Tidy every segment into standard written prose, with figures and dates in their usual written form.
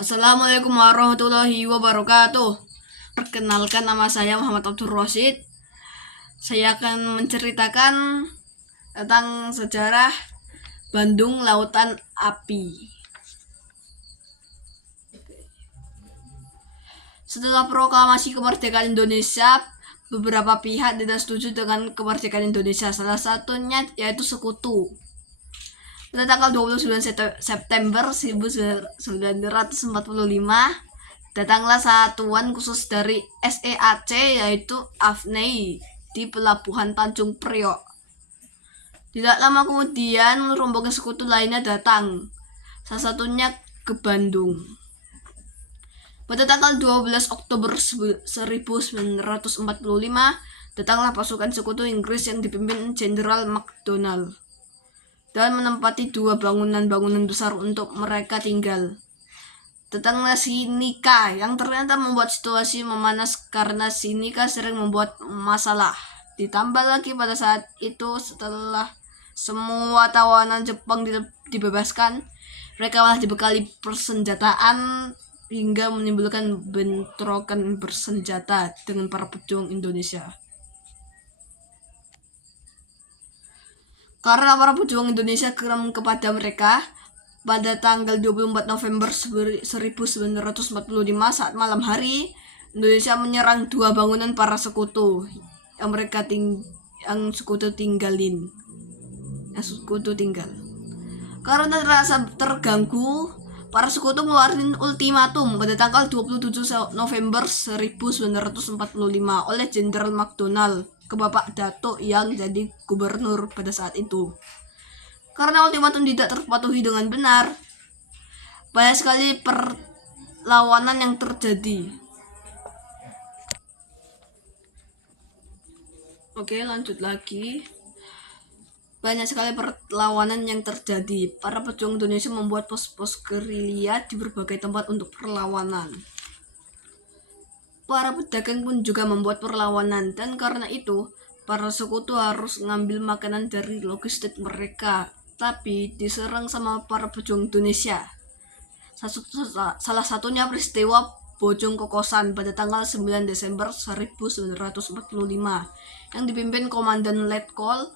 Assalamualaikum warahmatullahi wabarakatuh. Perkenalkan, nama saya Muhammad Abdul Rosid. Saya akan menceritakan tentang sejarah Bandung Lautan Api. Setelah proklamasi kemerdekaan Indonesia, beberapa pihak tidak setuju dengan kemerdekaan Indonesia. Salah satunya yaitu Sekutu. Pada tanggal 29 September 1945, datanglah satuan khusus dari SEAC yaitu AFNEI di pelabuhan Tanjung Priok. Tidak lama kemudian rombongan Sekutu lainnya datang, salah satunya ke Bandung. Pada tanggal 12 Oktober 1945, datanglah pasukan Sekutu Inggris yang dipimpin Jenderal MacDonald dan menempati dua bangunan-bangunan besar untuk mereka tinggal. Datanglah si Nika yang ternyata membuat situasi memanas karena si Nika sering membuat masalah. Ditambah lagi pada saat itu, setelah semua tawanan Jepang dibebaskan, mereka malah dibekali persenjataan hingga menimbulkan bentrokan bersenjata dengan para pejuang Indonesia. Karena para pejuang Indonesia geram kepada mereka, pada tanggal 24 November 1945 saat malam hari, Indonesia menyerang dua bangunan para Sekutu yang Sekutu tinggal. Karena terasa terganggu, para Sekutu mengeluarkan ultimatum pada tanggal 27 November 1945 oleh Jenderal MacDonald ke Bapak Dato yang jadi gubernur pada saat itu. Karena ultimatum tidak terpatuhi dengan benar, banyak sekali perlawanan yang terjadi. Oke, lanjut lagi. Banyak sekali perlawanan yang terjadi. Para pejuang Indonesia membuat pos-pos gerilya di berbagai tempat untuk perlawanan. Para pedagang pun juga membuat perlawanan, dan karena itu para Sekutu harus ngambil makanan dari logistik mereka, tapi diserang sama para pejuang Indonesia. Salah satunya peristiwa Bojong Kokosan pada tanggal 9 Desember 1945 yang dipimpin Komandan Letkol.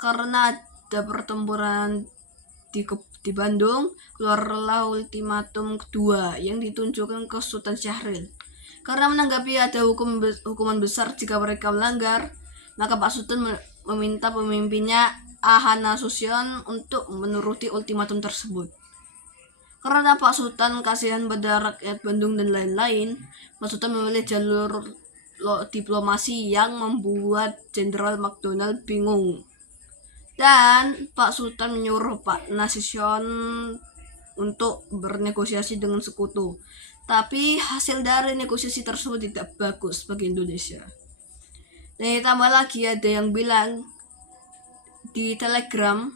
Karena ada pertempuran di Bandung, keluarlah ultimatum kedua yang ditunjukkan ke Sultan Syahrir. Karena menanggapi ada hukuman besar jika mereka melanggar, maka Pak Sultan meminta pemimpinnya Aha Nasution untuk menuruti ultimatum tersebut. Karena Pak Sultan kasihan pada rakyat Bandung dan lain-lain, Pak Sultan memilih jalur diplomasi yang membuat Jenderal MacDonald bingung. Dan Pak Sultan menyuruh Pak Nasution untuk bernegosiasi dengan Sekutu. Tapi hasil dari negosiasi tersebut tidak bagus bagi Indonesia. Dan ditambah lagi ada yang bilang di Telegram,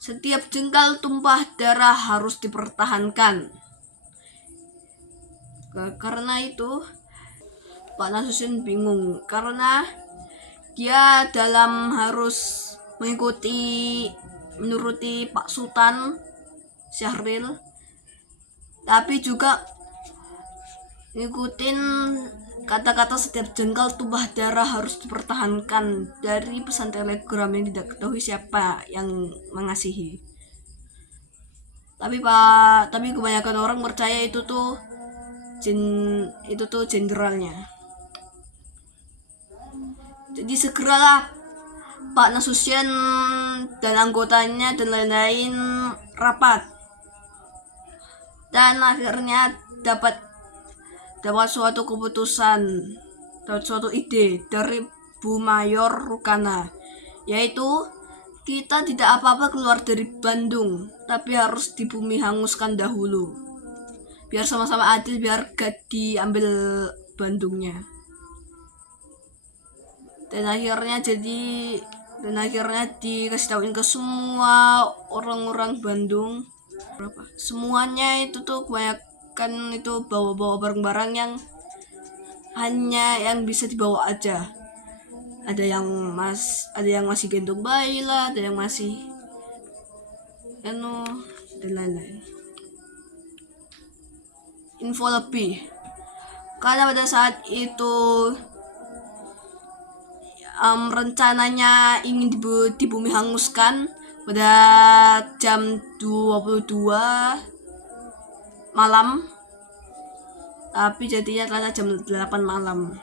setiap jengkal tumpah darah harus dipertahankan. Karena itu Pak Nasution bingung, karena dia dalam harus menuruti Pak Sultan Syahrir, tapi juga ngikutin kata-kata setiap jengkal tumpah darah harus dipertahankan dari pesan telegram yang tidak ketahui siapa yang mengasihi. Tapi kebanyakan orang percaya itu tuh jenderalnya. Jadi segeralah Pak Nasution dan anggotanya dan lain-lain rapat, dan akhirnya dapat suatu keputusan, dapat suatu ide dari Bu Mayor Rukana, yaitu kita tidak apa-apa keluar dari Bandung, tapi harus di bumi hanguskan dahulu, biar sama-sama adil, biar gak diambil Bandungnya. Dan akhirnya dikasih tauin ke semua orang-orang Bandung. Semuanya itu tuh kebanyakan itu bawa barang-barang yang hanya yang bisa dibawa aja. Ada yang masih gendong bayi lah, ada yang masih dan lain-lain. info lebih. Karena pada saat itu rencananya ingin di bumi hanguskan pada jam 22 malam, tapi jadinya ternyata jam 8 malam.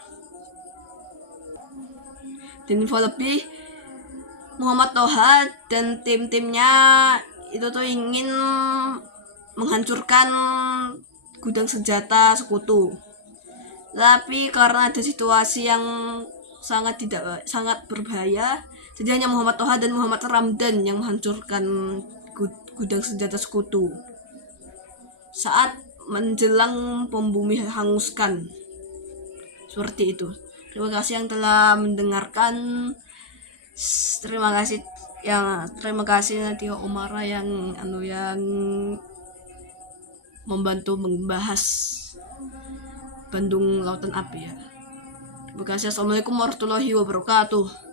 Dan info lebih, Muhammad Toha dan tim-timnya itu tuh ingin menghancurkan gudang senjata sekutu. Tapi karena ada situasi yang sangat berbahaya, jadi hanya Muhammad Toha dan Muhammad Ramdan yang menghancurkan gudang senjata sekutu saat menjelang pom bumi hanguskan. Seperti itu. Terima kasih yang telah mendengarkan. Terima kasih Nadia Omara yang membantu membahas Bandung Lautan Api ya. Terima kasih. Assalamualaikum warahmatullahi wabarakatuh.